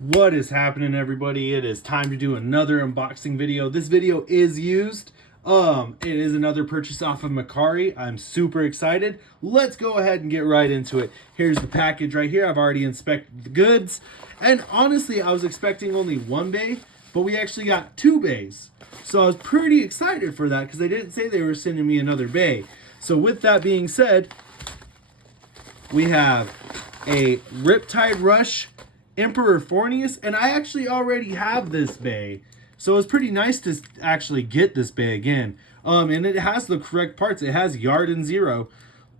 What is happening, everybody? It is time to do another unboxing video. This video is used. It is another purchase off of Macari. I'm super excited. Let's go ahead and get right into it. Here's the package right here. I've already inspected the goods. And honestly, I was expecting only one bay, but we actually got two bays. So I was pretty excited for that because they didn't say they were sending me another bay. So with that being said, we have a Riptide Rush Emperor Fornius, and I actually already have this bay, so it's pretty nice to actually get this bay again. And it has the correct parts. It has yard and zero,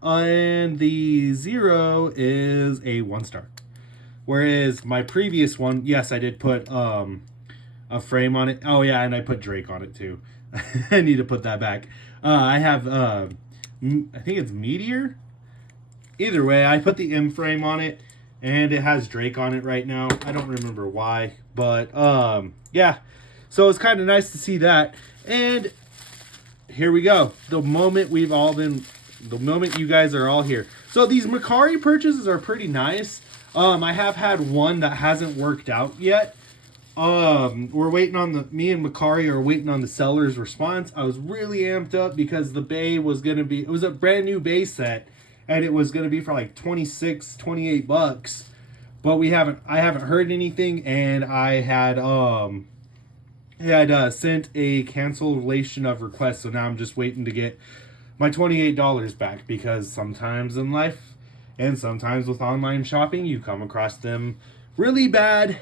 and the zero is a 1-star, whereas my previous one, yes, I did put a frame on it. Oh yeah, and I put Drake on it too. I need to put that back. I have I think it's Meteor. Either way, I put the M frame on it, and it has Drake on it right now. I don't remember why, but yeah. So it's kind of nice to see that. And here we go. The moment you guys are all here. So these Macari purchases are pretty nice. I have had one that hasn't worked out yet. We're waiting on me and Macari are waiting on the seller's response. I was really amped up because the bay was going to be, it was a brand new bay set. And it was going to be for like 26, 28 bucks. But I haven't heard anything. And I had sent a cancellation of request. So now I'm just waiting to get my $28 back. Because sometimes in life and sometimes with online shopping, you come across them really bad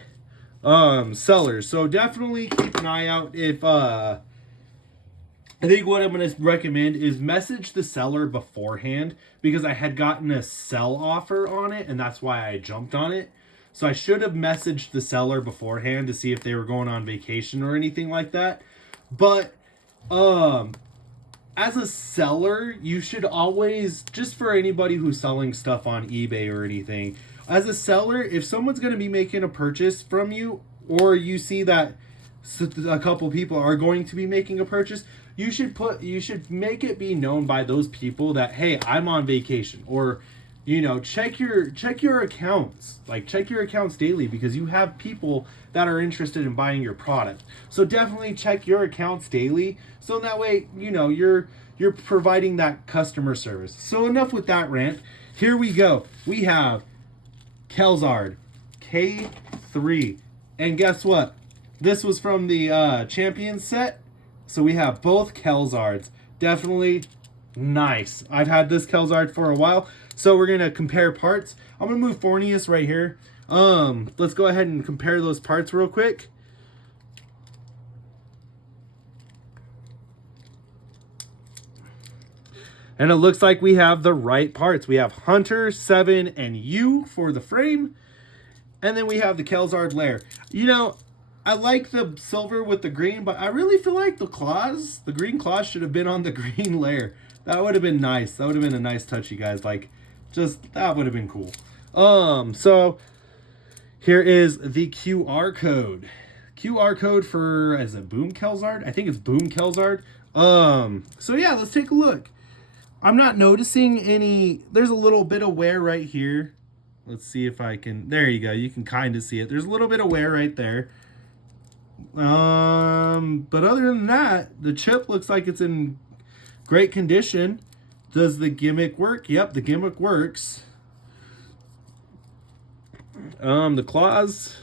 sellers. So definitely keep an eye out if I think what I'm going to recommend is message the seller beforehand, because I had gotten a sell offer on it and that's why I jumped on it. So I should have messaged the seller beforehand to see if they were going on vacation or anything like that. But as a seller, you should always, just for anybody who's selling stuff on eBay or anything, as a seller, if someone's going to be making a purchase from you, or you see that a couple people are going to be making a purchase, you should make it be known by those people that, hey, I'm on vacation, or check your accounts, check your accounts daily, because you have people that are interested in buying your product. So definitely check your accounts daily, so that way you're providing that customer service. So enough with that rant. Here we go. We have Khalzar K3, and guess what? This was from the Champion set. So we have both Khalzards. Definitely nice. I've had this Khalzard for a while. So we're going to compare parts. I'm going to move Fornius right here. Let's go ahead and compare those parts real quick. And it looks like we have the right parts. We have Hunter, 7, and U for the frame. And then we have the Khalzard layer. I like the silver with the green, but I really feel like the green claws should have been on the green layer. That would have been nice. That would have been a nice touch, you guys. That would have been cool. So here is the QR code. QR code for, is it Boom Khalzard? I think it's Boom Khalzard. So yeah, let's take a look. I'm not noticing any, there's a little bit of wear right here. Let's see if I can, there you go. You can kind of see it. There's a little bit of wear right there. But other than that, the chip looks like it's in great condition. Does the gimmick work? Yep, the gimmick works. The claws.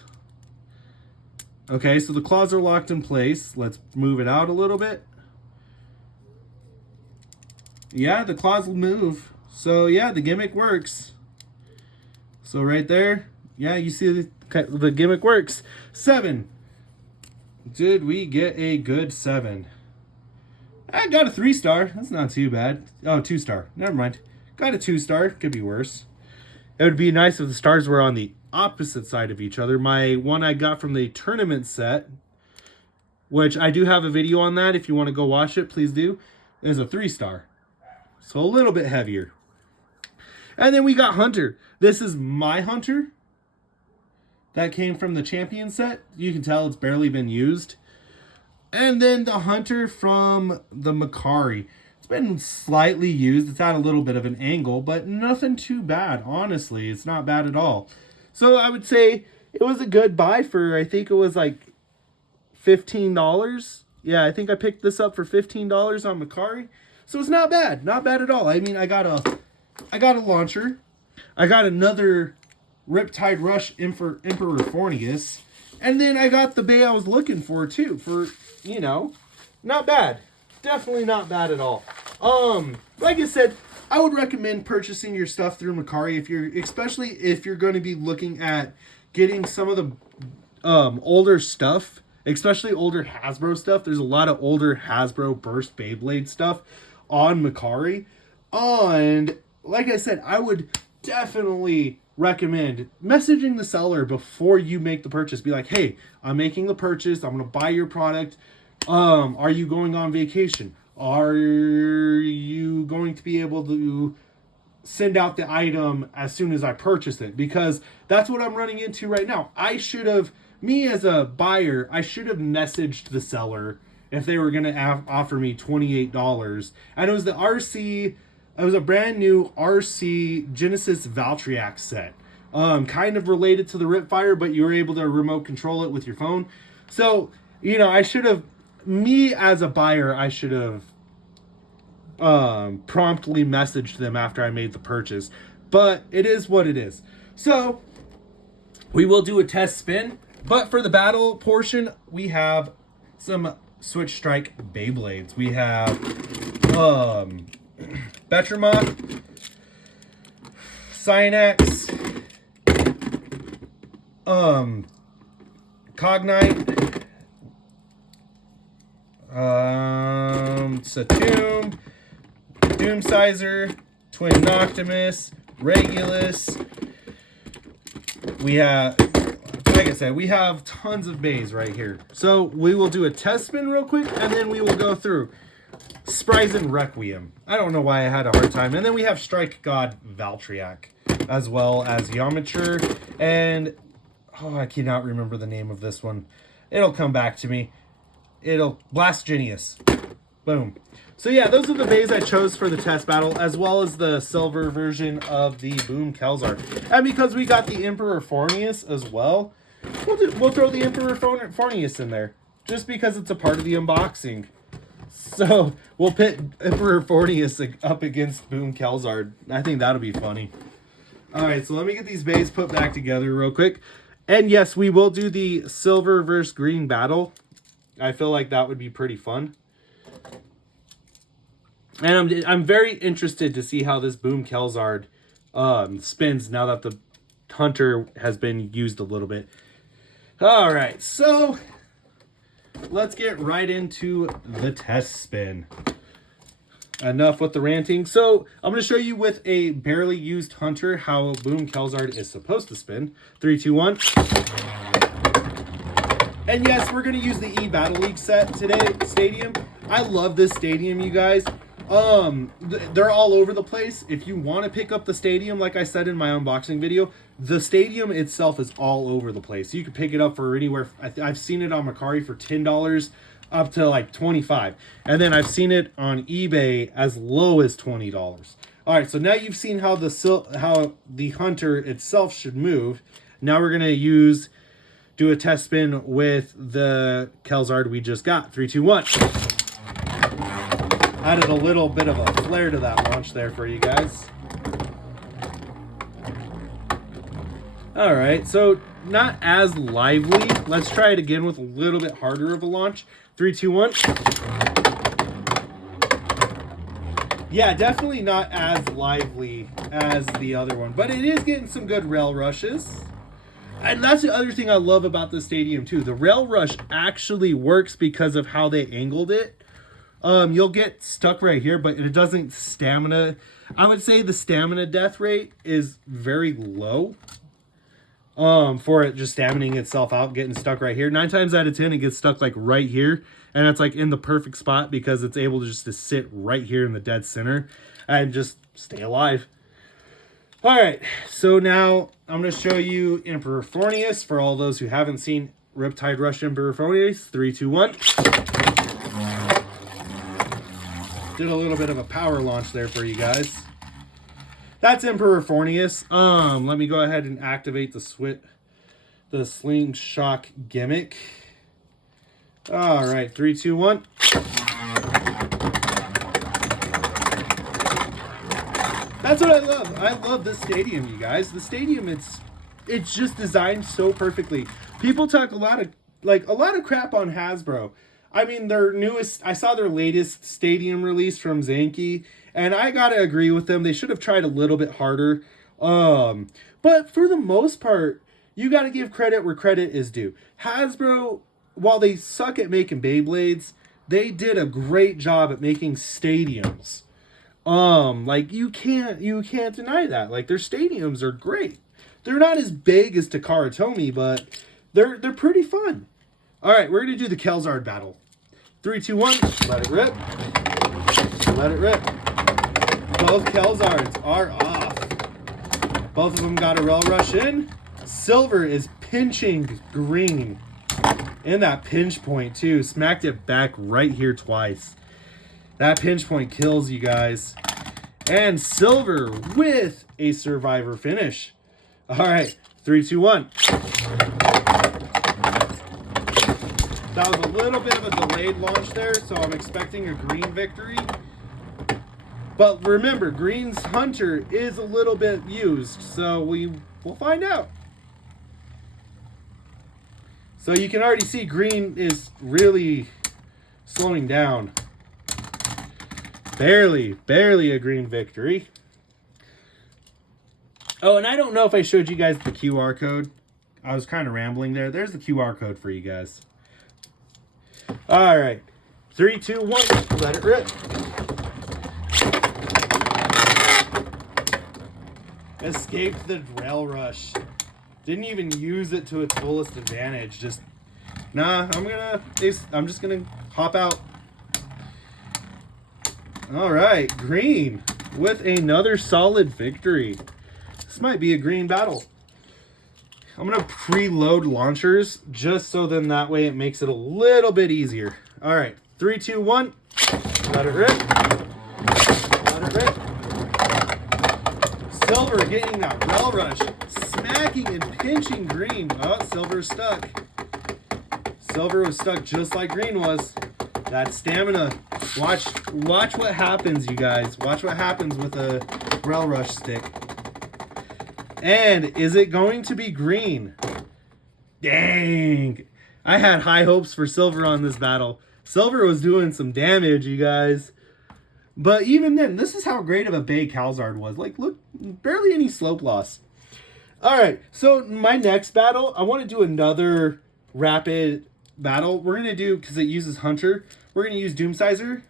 Okay, so the claws are locked in place. Let's move it out a little bit. Yeah, the claws will move. So yeah, the gimmick works. So right there, yeah, you see the gimmick works. 7. Did we get a good 7? I got a 3-star. That's not too bad. Oh, 2-star. Never mind. Got a 2-star. Could be worse. It would be nice if the stars were on the opposite side of each other. My one I got from the tournament set, which I do have a video on that. If you want to go watch it, please do. Is a 3-star. So a little bit heavier. And then we got Hunter. This is my Hunter. That came from the Champion set. You can tell it's barely been used. And then the Hunter from the Macari. It's been slightly used. It's at a little bit of an angle, but nothing too bad. Honestly, it's not bad at all. So I would say it was a good buy for, I think it was like $15. Yeah, I think I picked this up for $15 on Mercari. So it's not bad. Not bad at all. I mean, I got a launcher. I got another Riptide Rush Emperor Fornius. And then I got the bay I was looking for too. For, you know, not bad. Definitely not bad at all. Like I said, I would recommend purchasing your stuff through Mercari especially if you're going to be looking at getting some of the older stuff, especially older Hasbro stuff. There's a lot of older Hasbro Burst Beyblade stuff on Mercari. And like I said, I would definitely recommend messaging the seller before you make the purchase. Be like, hey, I'm making the purchase. I'm going to buy your product. Are you going on vacation? Are you going to be able to send out the item as soon as I purchase it? Because that's what I'm running into right now. Me as a buyer, I should have messaged the seller if they were going to offer me $28. And it was the RC, it was a brand new RC Genesis Valtryek set. Kind of related to the Ripfire, but you were able to remote control it with your phone. So, you know, me as a buyer, I should have promptly messaged them after I made the purchase. But it is what it is. So, we will do a test spin. But for the battle portion, we have some Switch Strike Beyblades. We have Betromot, Cynax, Cognite, Satomb, Doomsizer, Twin Noctimus, Regulus. We have, like I said, we have tons of bays right here. So we will do a test spin real quick, and then we will go through Spryzen Requiem. I don't know why I had a hard time. And then we have Strike God Valtryek, as well as Yamature, and I cannot remember the name of this one. It'll come back to me. Blast Genius. Boom. So yeah, those are the bays I chose for the test battle, as well as the silver version of the Boom Khalzar. And because we got the Emperor Fornius as well, we'll throw the Emperor Fornius in there, just because it's a part of the unboxing. So we'll pit Emperor Fornius up against Boom Khalzar. I think that'll be funny. Alright, so let me get these bays put back together real quick. And yes, we will do the silver versus green battle. I feel like that would be pretty fun. And I'm very interested to see how this Boom Khalzar spins now that the Hunter has been used a little bit. Alright, so let's get right into the test spin. Enough with the ranting. So I'm going to show you with a barely used Hunter how Boom Khalzar is supposed to spin. 3, 2, 1. And yes, we're going to use the E-Battle League set today, Stadium. I love this Stadium, you guys. They're all over the place. If you want to pick up the Stadium, like I said in my unboxing video, the Stadium itself is all over the place. You can pick it up for anywhere. I've seen it on Mercari for $10 up to like $25. And then I've seen it on eBay as low as $20. All right, so now you've seen how the Hunter itself should move. Now we're going to do a test spin with the Khalzar we just got. 3, 2, 1. Added a little bit of a flair to that launch there for you guys. Alright, so not as lively. Let's try it again with a little bit harder of a launch. 3, 2, 1. Yeah, definitely not as lively as the other one, but it is getting some good rail rushes. And that's the other thing I love about the Stadium too. The rail rush actually works because of how they angled it. You'll get stuck right here, but it doesn't stamina. I would say the stamina death rate is very low. For it just staminaing itself out, getting stuck right here. 9 times out of 10, it gets stuck like right here. And it's like in the perfect spot because it's able to just to sit right here in the dead center and just stay alive. All right, so now I'm going to show you Emperor Fornius for all those who haven't seen Riptide Rush Emperor Fornius. 3, 2, 1. Did a little bit of a power launch there for you guys. That's Emperor Fornius. Let me go ahead and activate the the slingshot gimmick. All right, 3, 2, 1. That's what I love. I love this stadium, you guys. The stadium, it's just designed so perfectly. People talk a lot of crap on Hasbro. I mean, I saw their latest stadium release from Zanke, and I gotta agree with them. They should have tried a little bit harder. But for the most part, you gotta give credit where credit is due. Hasbro, while they suck at making Beyblades, they did a great job at making stadiums. Like you can't deny that. Like their stadiums are great. They're not as big as Takara Tomy, but they're pretty fun. All right, we're gonna do the Khalzar battle. 3, 2, 1. Let it rip. Let it rip. Both Khalzards are off. Both of them got a rail rush in. Silver is pinching green in that pinch point too. Smacked it back right here twice. That pinch point kills you guys. And Silver with a survivor finish. All right, 3, 2, 1. That was a little bit of a delayed launch there, so I'm expecting a green victory. But remember, Green's Hunter is a little bit used, so we'll find out. So you can already see Green is really slowing down. Barely a green victory. Oh, and I don't know if I showed you guys the QR code. I was kind of rambling there. There's the QR code for you guys. All right. 3, 2, 1. Let it rip. Escaped the rail rush. Didn't even use it to its fullest advantage. Just, nah, I'm just gonna hop out. All right, Green with another solid victory. This might be a green battle. I'm gonna preload launchers just so then that way it makes it a little bit easier. All right, 3, 2, 1. Let it rip. Let it rip. Silver getting that rail rush, smacking and pinching Green. Oh, Silver's stuck. Silver was stuck just like Green was. That stamina. Watch what happens, you guys. Watch what happens with a rail rush stick. And is it going to be Green? Dang. I had high hopes for Silver on this battle. Silver was doing some damage, you guys. But even then, this is how great of a Bay Khalzar was. Like, look, barely any slope loss. All right, so my next battle, I want to do another rapid battle. We're going to do, because it uses Hunter, we're going to use Doomsizer.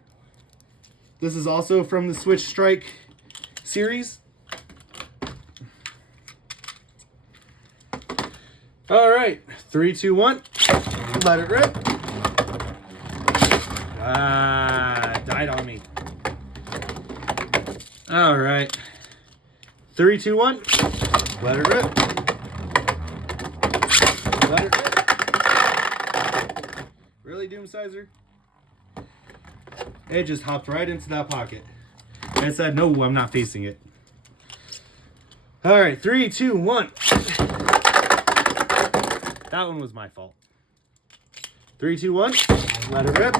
This is also from the Switch Strike series. All right, 3, 2, 1. Let it rip. Died on me. All right, 3, 2, 1. Let it rip. Let it rip. Really, Doomsizer? It just hopped right into that pocket. And it said, no, I'm not facing it. All right, 3, 2, 1. That one was my fault. 3, 2, 1. Let it rip.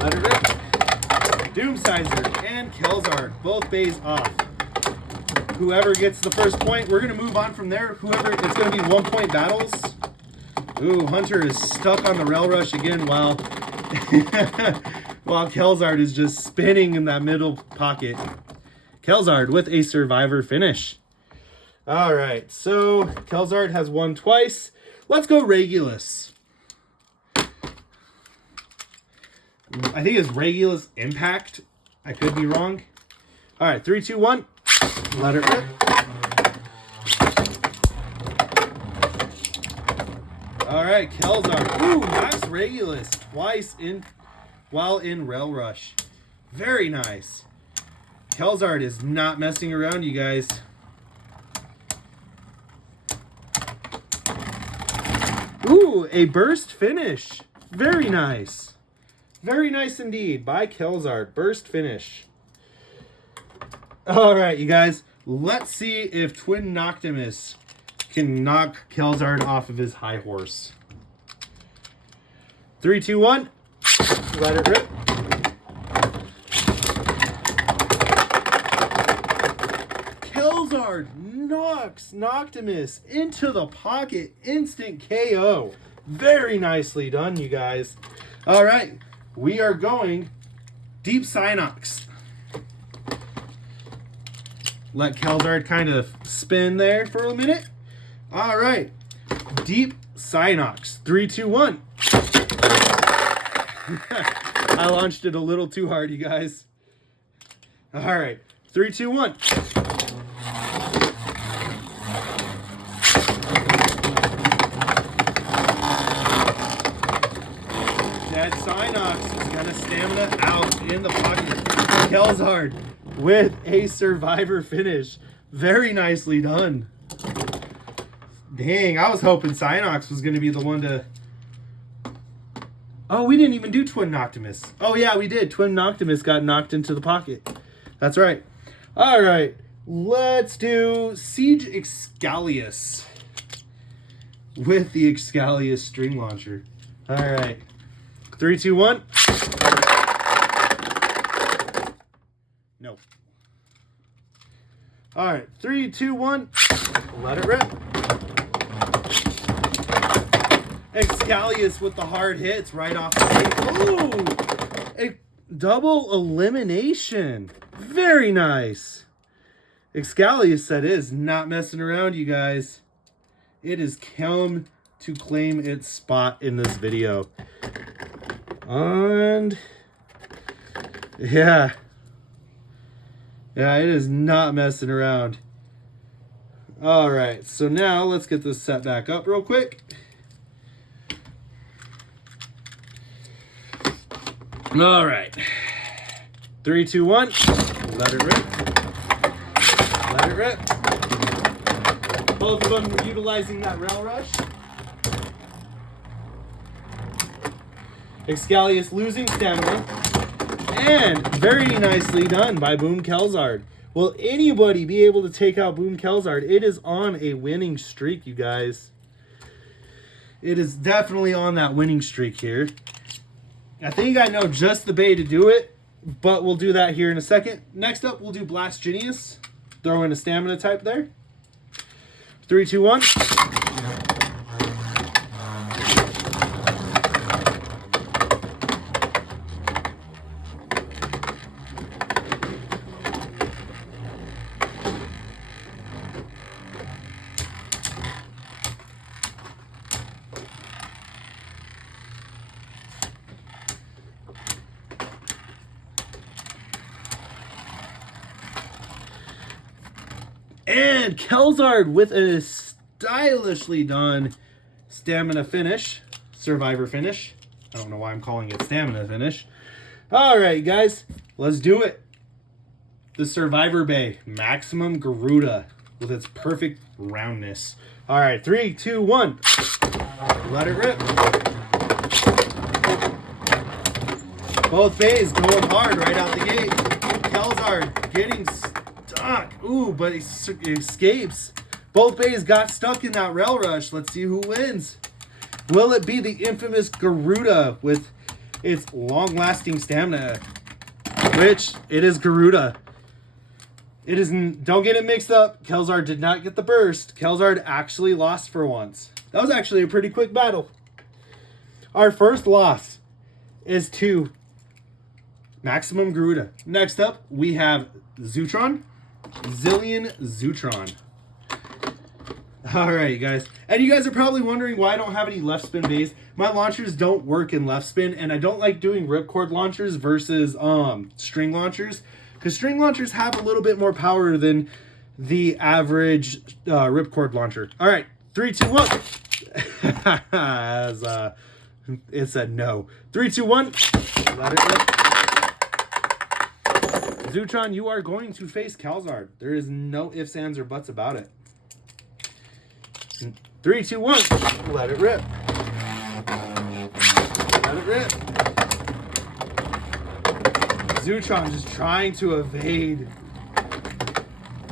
Let it rip. Doomsizer and Khalzar, both bays off. Whoever gets the first point, we're going to move on from there. Whoever, it's going to be 1-point battles. Ooh, Hunter is stuck on the rail rush again while Khalzar is just spinning in that middle pocket. Khalzar with a survivor finish. All right, so Khalzar has won twice. Let's go Regulus. I think it's Regulus Impact. I could be wrong. All right, 3, 2, 1. Let it rip. All right, Khalzar. Ooh, nice Regulus. Twice while in Rail Rush. Very nice. Khalzar is not messing around, you guys. Ooh, a burst finish. Very nice. Very nice indeed by Khalzar. Burst finish. All right, you guys. Let's see if Twin Noctimus can knock Khalzar off of his high horse. 3, 2, 1. Let it rip. Khalzar knocks Noctimus into the pocket. Instant KO. Very nicely done, you guys. All right, we are going Deep Synox. Let Khalzar kind of spin there for a minute. All right, Deep Synox. 3, 2, 1. I launched it a little too hard, you guys. All right, 3, 2, 1. That Synox is gonna stamina out in the pocket. Khalzar with a survivor finish. Very nicely done. Dang, I was hoping Synox was gonna be the one to... Oh, we didn't even do Twin Noctimus. Oh yeah, we did. Twin Noctimus got knocked into the pocket. That's right. All right, let's do Siege Excalius with the Excalius string launcher. All right, 3, 2, 1. No. All right, 3, 2, 1. Let it rip. Excalius with the hard hits right off the gate. Ooh! A double elimination. Very nice. Excalius, that is not messing around, you guys. It has come to claim its spot in this video. And yeah, it is not messing around. All right, so now let's get this set back up real quick. All right, 3, 2, 1. Let it rip. Let it rip. Both of them were utilizing that rail rush. Excalius losing stamina. And very nicely done by Boom Khalzar. Will anybody be able to take out Boom Khalzar? It is on a winning streak, you guys. It is definitely on that winning streak here. I think I know just the bay to do it, but we'll do that here in a second. Next up, we'll do Blast Genius. Throw in a stamina type there. 3, 2, 1. And Khalzar with a stylishly done stamina finish, survivor finish. I don't know why I'm calling it stamina finish. All right, guys, let's do it. The Survivor Bay, Maximum Garuda with its perfect roundness. All right, 3, 2, 1. Let it rip. Both bays going hard right out the gate. Khalzar getting stuck. Ooh, but he escapes. Both bays got stuck in that rail rush. Let's see who wins. Will it be the infamous Garuda with its long-lasting stamina? Which, it is Garuda. It isn't. Don't get it mixed up. Khalzar did not get the burst. Khalzar actually lost for once. That was actually a pretty quick battle. Our first loss is to Maximum Garuda. Next up, we have Zutron. Zillion Zutron. All right, you guys. And you guys are probably wondering why I don't have any left spin bays. My launchers don't work in left spin, and I don't like doing ripcord launchers versus string launchers, because string launchers have a little bit more power than the average ripcord launcher. All right, 3, 2, 1. It said no. 3, 2, 1. Let it rip. Zutron, you are going to face Khalzar. There is no ifs, ands, or buts about it. 3, 2, 1. Let it rip. Let it rip. Zutron just trying to evade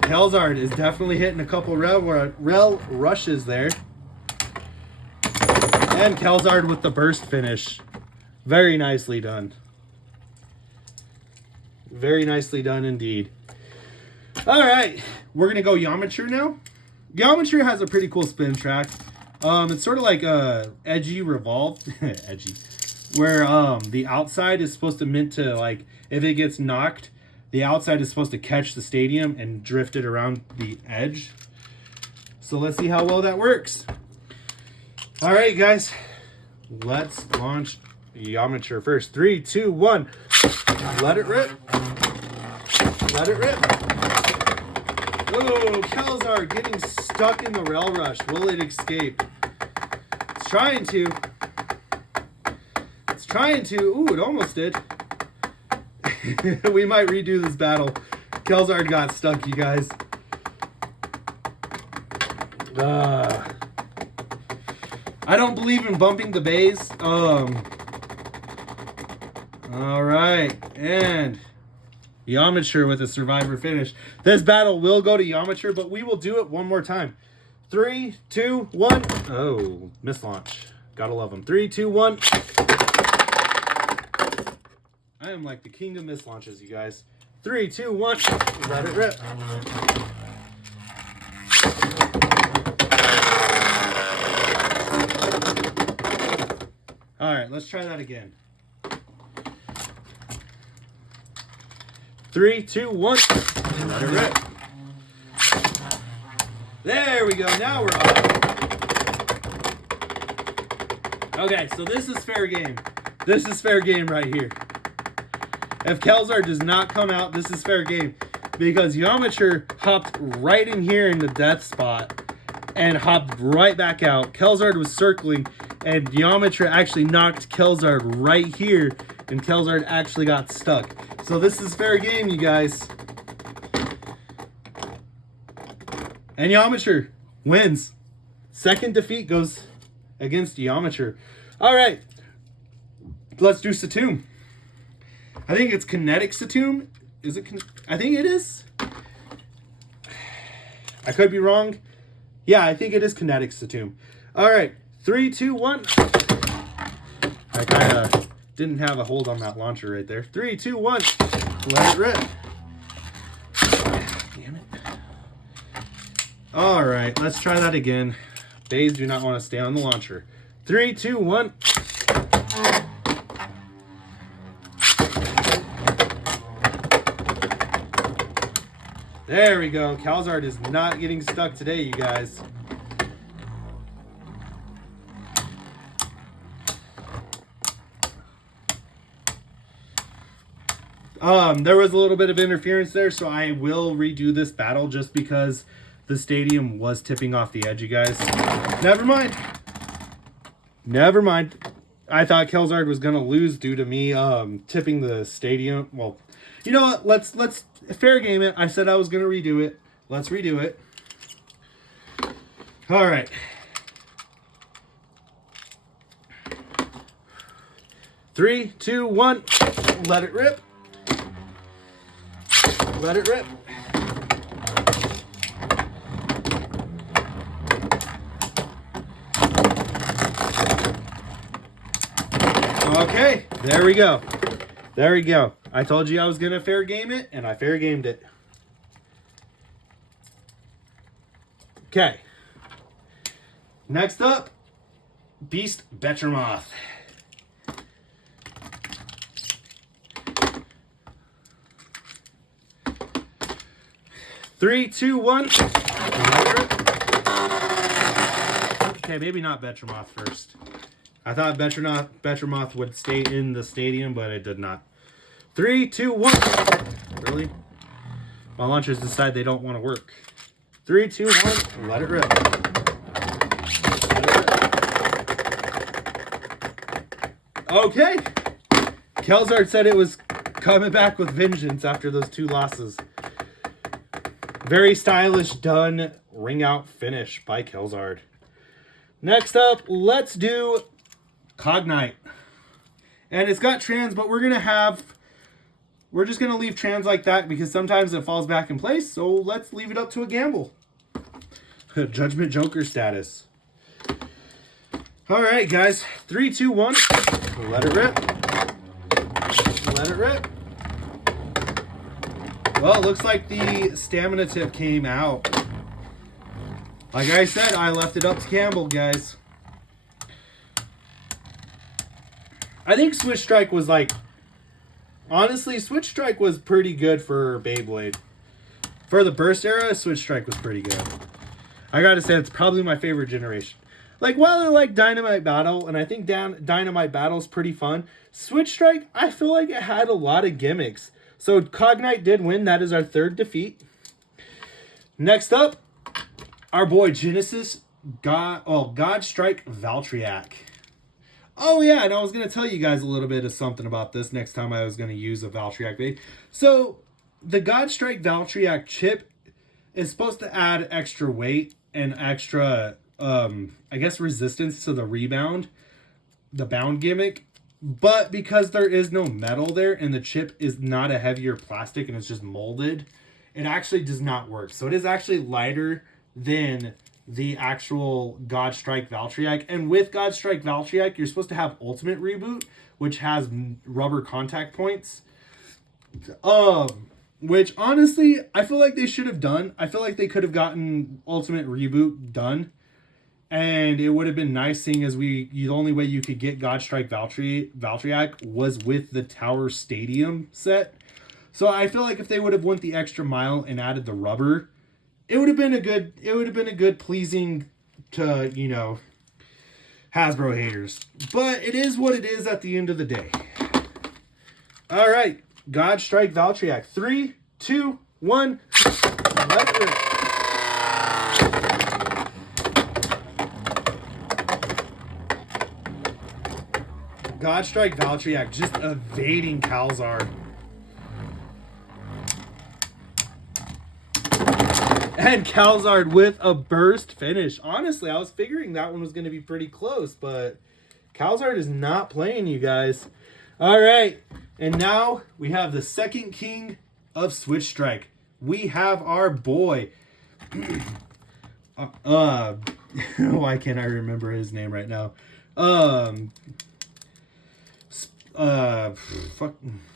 Khalzar is definitely hitting a couple rail rushes there. And Khalzar with the burst finish. Very nicely done. Very nicely done indeed. All right, we're going to go Geometry now. Geometry has a pretty cool spin track. It's sort of like a edgy revolve. Edgy. Where the outside is supposed to mint to, like, if it gets knocked, the outside is supposed to catch the stadium and drift it around the edge. So let's see how well that works. All right, guys. Let's launch Geometry first. 3, 2, 1. Let it rip. Let it rip. Oh, Khalzar getting stuck in the rail rush. Will it escape? It's trying to. It's trying to. Ooh, it almost did. We might redo this battle. Khalzar got stuck, you guys. I don't believe in bumping the bays. All right, and Geometry with a survivor finish. This battle will go to Geometry, but we will do it one more time. 3, 2, 1. Oh, mislaunch. Gotta love them. 3, 2, 1. I am like the king of mislaunches, you guys. 3, 2, 1. Let it rip. All right, let's try that again. 3, 2, 1. Let it rip. There we go. Now we're up. Okay, so this is fair game. This is fair game right here. If Khalzar does not come out, this is fair game. Because Geometry hopped right in here in the death spot and hopped right back out. Khalzar was circling, and Geometry actually knocked Khalzar right here, and Khalzar actually got stuck. So this is fair game, you guys. And Geometry wins. Second defeat goes against Geometry. All right, let's do Satum. I think it's kinetic Satum. Is it? I think it is. I could be wrong. Yeah, I think it is kinetic Satum. All right, 3, 2, 1. I kind of didn't have a hold on that launcher right there. 3, 2, 1. Let it rip. Damn it. All right, let's try that again. Bays do not want to stay on the launcher. 3, 2, 1. There we go. Khalzar is not getting stuck today, you guys. There was a little bit of interference there, so I will redo this battle just because the stadium was tipping off the edge, you guys. Never mind. Never mind. I thought Khalzar was going to lose due to me tipping the stadium. Well, you know what? Let's fair game it. I said I was going to redo it. Let's redo it. All right. 3, 2, 1. Let it rip. Let it rip. Okay, there we go. There we go. I told you I was going to fair game it, and I fair gamed it. Okay. Next up, Beast Betromoth. Three, 2, 1. Okay, maybe not Betromoth first. I thought Betromoth would stay in the stadium, but it did not. 3, 2, 1. Really? My launchers decide they don't want to work. 3, 2, 1. Let it rip. Okay. Khalzar said it was coming back with vengeance after those 2 losses. Very stylish done ring out finish by Khalzar. Next up, let's do Cognite. And it's got trans, but we're going to have we're just going to leave trans like that because sometimes it falls back in place. So let's leave it up to a gamble. Judgment Joker status. All right, guys. 3, 2, 1. Let it rip. Let it rip. Well, it looks like the stamina tip came out. Like I said, I left it up to gamble, guys. I think Switch Strike was like... Honestly, Switch Strike was pretty good for Beyblade. For the Burst era, Switch Strike was pretty good. I gotta say, it's probably my favorite generation. Like, while I like Dynamite Battle, and I think Dynamite Battle's pretty fun, Switch Strike, I feel like it had a lot of gimmicks. So, Cognite did win. That is our 3rd defeat. Next up, our boy Genesis God Strike Valtryek. Oh, yeah, and I was going to tell you guys a little bit of something about this next time I was going to use a Valtryek blade. So, the God Strike Valtryek chip is supposed to add extra weight and extra, I guess, resistance to the rebound, the bound gimmick. But because there is no metal there and the chip is not a heavier plastic and it's just molded, it actually does not work. So, it is actually lighter than the actual God Strike Valtryek. And with God Strike Valtryek, you're supposed to have Ultimate Reboot, which has rubber contact points. Which, honestly, I feel like they should have done. I feel like they could have gotten Ultimate Reboot done. And it would have been nice, seeing as the only way you could get God Strike Valtryek was with the Tower Stadium set. So I feel like if they would have went the extra mile and added the rubber, it would have been a good pleasing to, you know, Hasbro haters. But it is what it is at the end of the day. All right, God Strike Valtryek. 3, 2, 1. Let it rip. God Strike Valtryek just evading Khalzar. And Khalzar with a burst finish. Honestly, I was figuring that one was going to be pretty close, but Khalzar is not playing, you guys. All right, and now we have the second king of Switch Strike. We have our boy. Why can't I remember his name right now?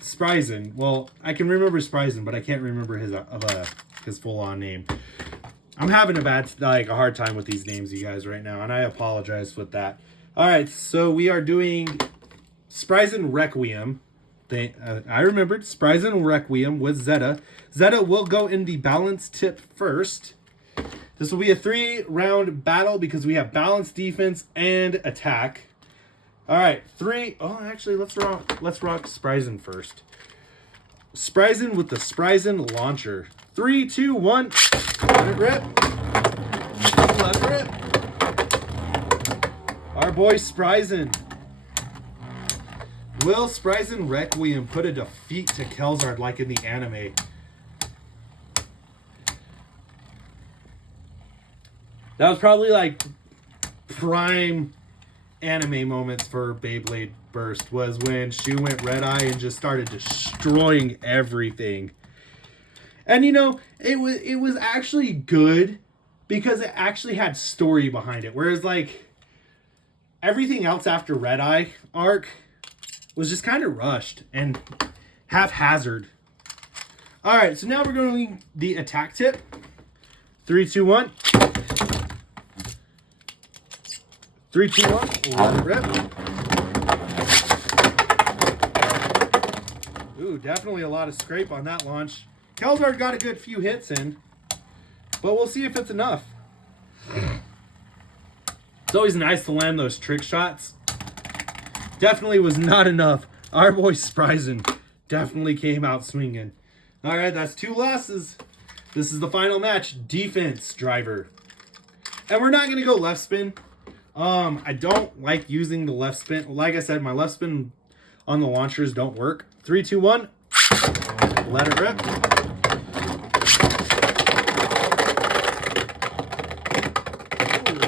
Spryzen. Well, I can remember Spryzen, but I can't remember his full-on name. I'm having a hard time with these names, you guys, right now, and I apologize with that. All right, so we are doing Spryzen Requiem. I remembered Spryzen Requiem with Zeta. Zeta will go in the balance tip first. This will be a 3-round battle because we have balance, defense, and attack. All right, 3. Oh, actually, let's rock Spryzen first. Spryzen with the Spryzen launcher. 3, 2, 1. Let it rip. Let it rip. Our boy Spryzen. Will Spryzen Requiem put a defeat to Khalzar like in the anime? That was probably like prime anime moments for Beyblade Burst, was when Shu went red eye and just started destroying everything. And you know, it was actually good because it actually had story behind it. Whereas like everything else after Red Eye arc was just kind of rushed and haphazard. All right, so now we're going to the attack tip. 3, 2, 1. 3, 2, 1. Let it rip. Ooh, definitely a lot of scrape on that launch. Khalzar got a good few hits in, but we'll see if it's enough. It's always nice to land those trick shots. Definitely was not enough. Our boy Spryzen definitely came out swinging. All right, that's 2 losses. This is the final match. Defense driver. And we're not going to go left spin. I don't like using the left spin. Like I said, my left spin on the launchers don't work. 3, 2, 1. Let it rip. Ooh,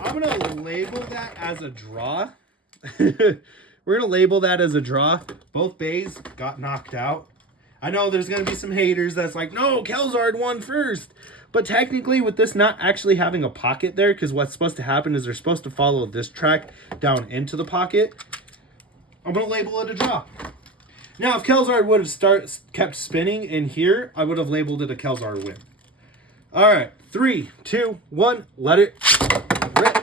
I'm going to label that as a draw. We're going to label that as a draw. Both bays got knocked out. I know there's going to be some haters that's like, no, Khalzar won first. But technically, with this not actually having a pocket there, because what's supposed to happen is they're supposed to follow this track down into the pocket, I'm going to label it a draw. Now, if Khalzar would have kept spinning in here, I would have labeled it a Khalzar win. All right, 3, 2, 1, let it rip.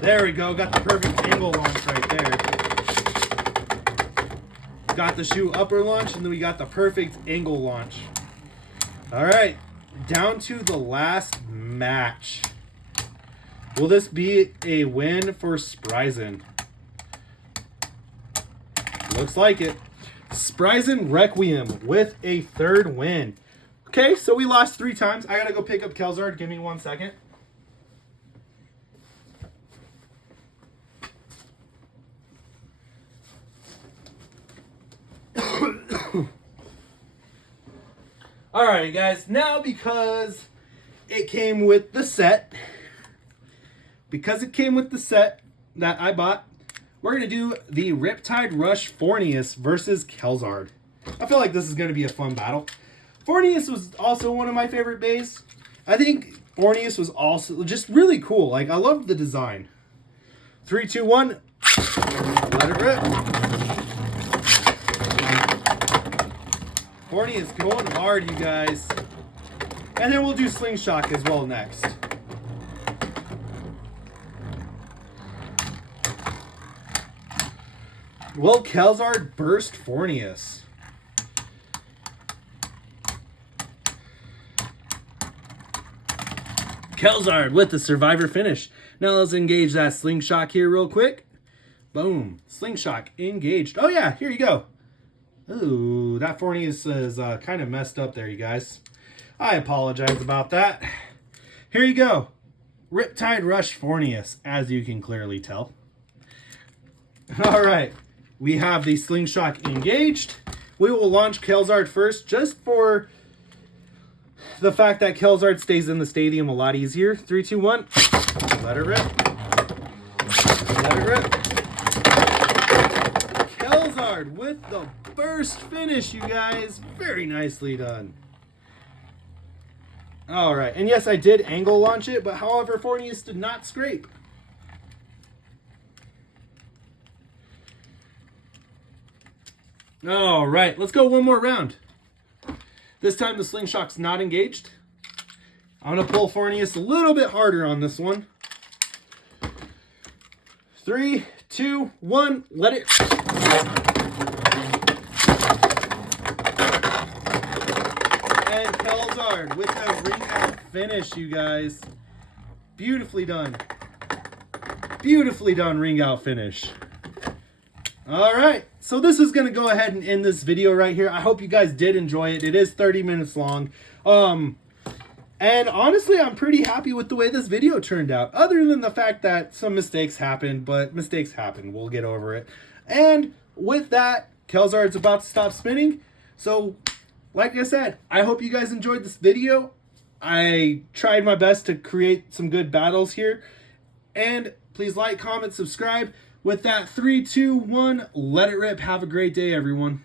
There we go, got the perfect angle launch right there. Got the shoe upper launch, and then we got the perfect angle launch. All right, down to the last match. Will this be a win for Spryzen? Looks like it. Spryzen Requiem with a 3rd win. Okay, so we lost 3 times. I gotta go pick up Khalzar. Give me 1 second. Alright guys, now because it came with the set, that I bought, we're going to do the Riptide Rush Fornius versus Khalzar. I feel like this is going to be a fun battle. Fornius was also one of my favorite bays. I think Fornius was also just really cool. Like, I love the design. 3, 2, 1. Let it rip. Fornius going hard, you guys. And then we'll do Slingshot as well next. Will Khalzar burst Fornius? Khalzar with the survivor finish. Now let's engage that Slingshot here real quick. Boom. Slingshot engaged. Oh yeah, here you go. Ooh, that Fornius is kind of messed up there, you guys. I apologize about that. Here you go. Riptide Rush Fornius, as you can clearly tell. All right. We have the Slingshot engaged. We will launch Khalzar first, just for the fact that Khalzar stays in the stadium a lot easier. 3, 2, 1. Let it rip. Let it rip. Khalzar with the burst finish, you guys. Very nicely done. All right. And yes, I did angle launch it, but however, Fornius did not scrape. All right, let's go one more round. This time the Slingshot's not engaged. I'm going to pull Fornius a little bit harder on this one. 3, 2, 1, let it. And Khalzar with a ring out finish, you guys. Beautifully done. Beautifully done ring out finish. All right, so this is going to go ahead and end this video right here. I hope you guys did enjoy it. It is 30 minutes long. And honestly, I'm pretty happy with the way this video turned out, other than the fact that some mistakes happened, but mistakes happen. We'll get over it. And with that, Khalzar's about to stop spinning. So, like I said, I hope you guys enjoyed this video. I tried my best to create some good battles here. And please like, comment, subscribe. With that, 3, 2, 1, let it rip. Have a great day, everyone.